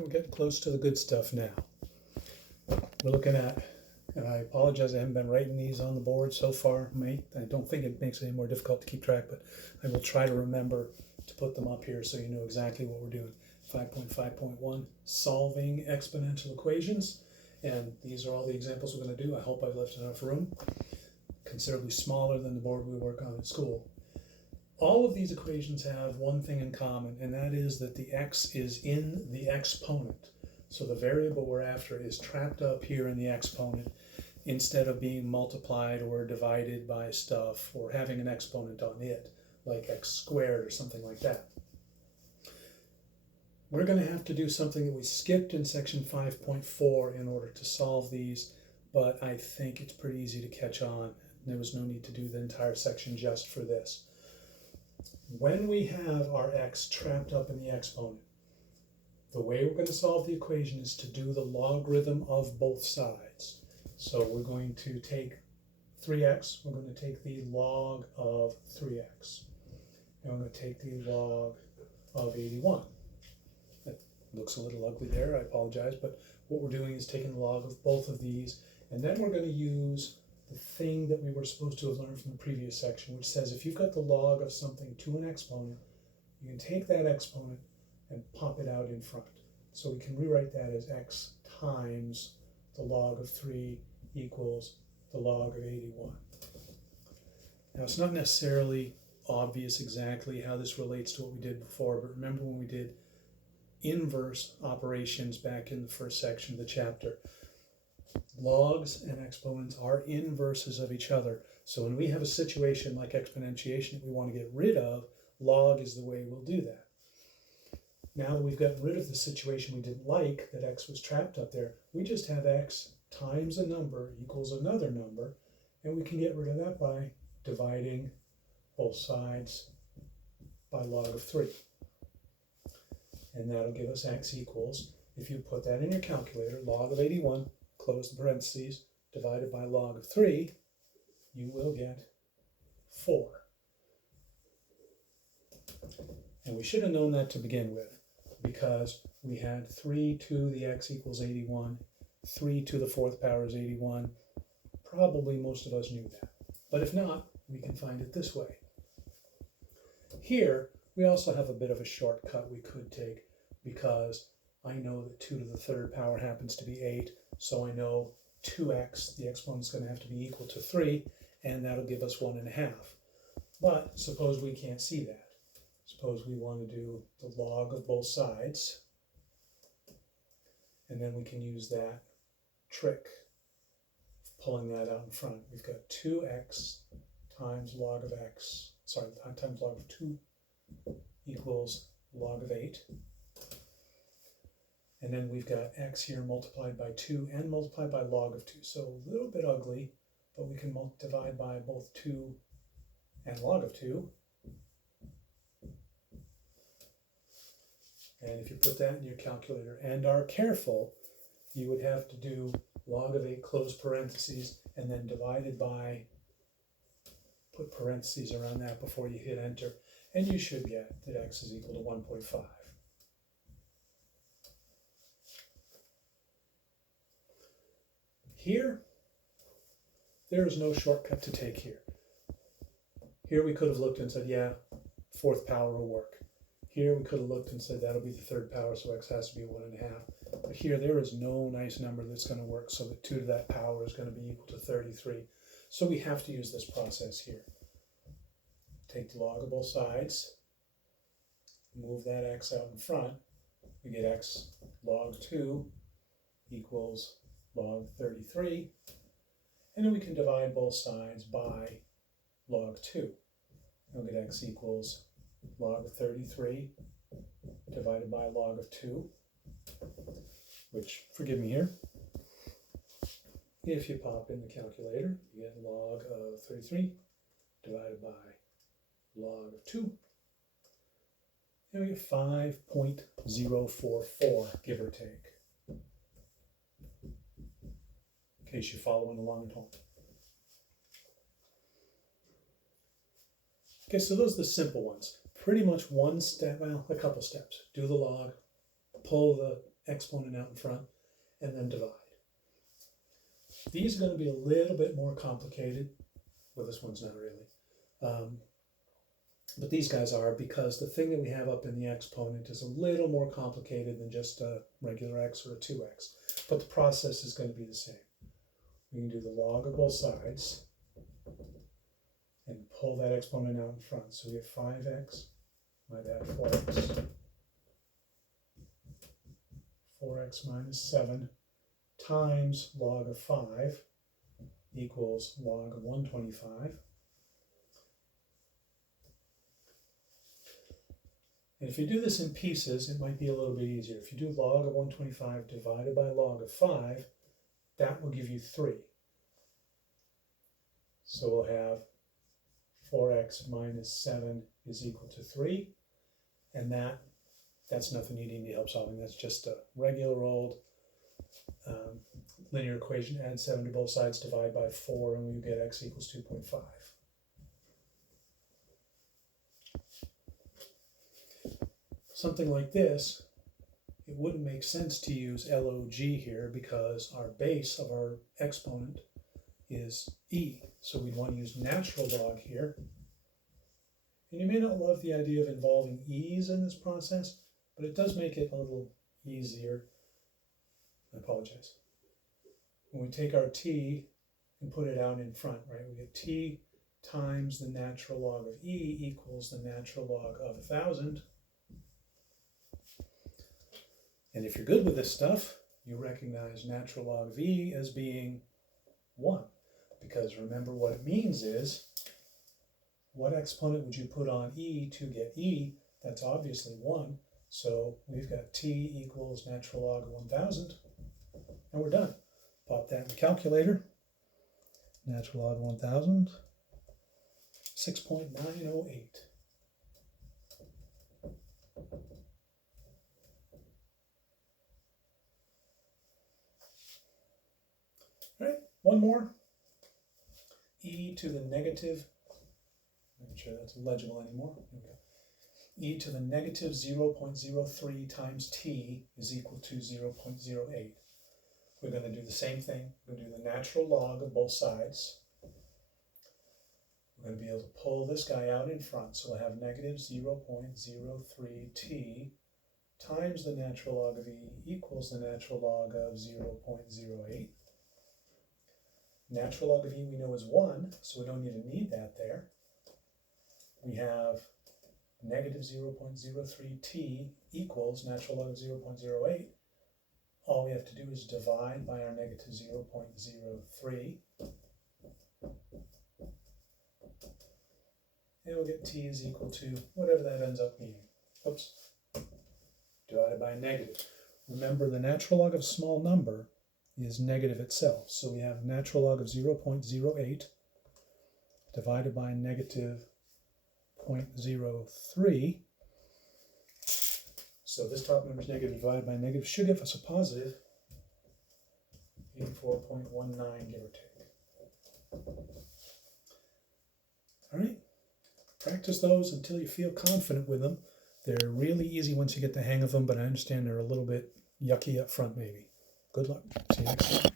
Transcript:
we're getting close to the good stuff now. We're looking at, and I apologize, I haven't been writing these on the board so far, mate. I don't think it makes it any more difficult to keep track, but I will try to remember to put them up here so you know exactly what we're doing. 5.5.1, solving exponential equations. And these are all the examples we're going to do. I hope I've left enough room. Considerably smaller than the board we work on at school. All of these equations have one thing in common, and that is that the x is in the exponent. So the variable we're after is trapped up here in the exponent instead of being multiplied or divided by stuff or having an exponent on it, like x squared or something like that. We're going to have to do something that we skipped in section 5.4 in order to solve these, but I think it's pretty easy to catch on. There was no need to do the entire section just for this. When we have our x trapped up in the exponent, the way we're going to solve the equation is to do the logarithm of both sides. So we're going to take 3x, we're going to take the log of 3x, and we're going to take the log of 81. That looks a little ugly there, I apologize, but what we're doing is taking the log of both of these, and then we're going to use the thing that we were supposed to have learned from the previous section, which says if you've got the log of something to an exponent, you can take that exponent and pop it out in front. So we can rewrite that as x times the log of 3 equals the log of 81. Now it's not necessarily obvious exactly how this relates to what we did before, but remember when we did inverse operations back in the first section of the chapter, logs and exponents are inverses of each other. So when we have a situation like exponentiation that we want to get rid of, log is the way we'll do that. Now that we've gotten rid of the situation we didn't like, that x was trapped up there, we just have x times a number equals another number, and we can get rid of that by dividing both sides by log of 3. And that'll give us x equals, if you put that in your calculator, log of 81, close the parentheses, divided by log of 3, you will get 4. And we should have known that to begin with, because we had 3 to the x equals 81, 3 to the 4th power is 81. Probably most of us knew that. But if not, we can find it this way. Here, we also have a bit of a shortcut we could take, because I know that 2 to the 3rd power happens to be 8, so I know 2x, the exponent is going to have to be equal to 3, and that'll give us 1.5. But suppose we can't see that. Suppose we want to do the log of both sides, and then we can use that trick of pulling that out in front. We've got 2x times log of x, times log of 2 equals log of 8. And then we've got x here multiplied by 2 and multiplied by log of 2. So a little bit ugly, but we can divide by both 2 and log of 2. And if you put that in your calculator and are careful, you would have to do log of 8 close parentheses and then divided by, put parentheses around that before you hit enter, and you should get that x is equal to 1.5. Here, there is no shortcut to take here. Here we could have looked and said, yeah, 4th power will work. Here we could have looked and said that'll be the 3rd power, so x has to be 1.5. But here there is no nice number that's going to work, so that 2 to that power is going to be equal to 33. So we have to use this process here. Take the log of both sides, move that x out in front, we get x log 2 equals log 33, and then we can divide both sides by log 2. We'll get x equals log of 33 divided by log of 2, which, forgive me here, if you pop in the calculator, you get log of 33 divided by log of 2, and we get 5.044, give or take, in case you're following along at home. Okay, so those are the simple ones. Pretty much one step, well, a couple steps. Do the log, pull the exponent out in front, and then divide. These are going to be a little bit more complicated. Well, this one's not really. But these guys are, because the thing that we have up in the exponent is a little more complicated than just a regular x or a 2x. But the process is going to be the same. We can do the log of both sides and pull that exponent out in front. So we have 5x, 4x. 4x minus 7 times log of 5 equals log of 125. And if you do this in pieces, it might be a little bit easier. If you do log of 125 divided by log of 5, that will give you 3. So we'll have 4x minus 7 is equal to 3. And that's nothing you need to help solving. That's just a regular old linear equation. Add 7 to both sides, divide by 4, and we get x equals 2.5. Something like this, it wouldn't make sense to use log here because our base of our exponent is e. So we'd want to use natural log here. And you may not love the idea of involving e's in this process, but it does make it a little easier. I apologize. When we take our t and put it out in front, right, we get t times the natural log of e equals the natural log of 1,000. And if you're good with this stuff, you recognize natural log of e as being 1. Because remember, what it means is, what exponent would you put on e to get e? That's obviously 1. So we've got t equals natural log of 1,000. And we're done. Pop that in the calculator. Natural log of 1,000, 6.908. All right, one more. E to the negative, I'm not sure that's legible anymore. Okay. E to the negative 0.03 times t is equal to 0.08. We're going to do the same thing. We're going to do the natural log of both sides. We're going to be able to pull this guy out in front. So we'll have negative 0.03t times the natural log of e equals the natural log of 0.08. Natural log of e we know is 1, so we don't even need that there. We have negative 0.03t equals natural log of 0.08. All we have to do is divide by our negative 0.03. And we'll get t is equal to whatever that ends up being. Oops. Divided by a negative. Remember, the natural log of a small number is negative itself. So we have natural log of 0.08 divided by negative 0.03. So this top number is negative divided by negative should give us a positive 84.19, give or take. All right, practice those until you feel confident with them. They're really easy once you get the hang of them, but I understand they're a little bit yucky up front maybe. Good luck. See you next time.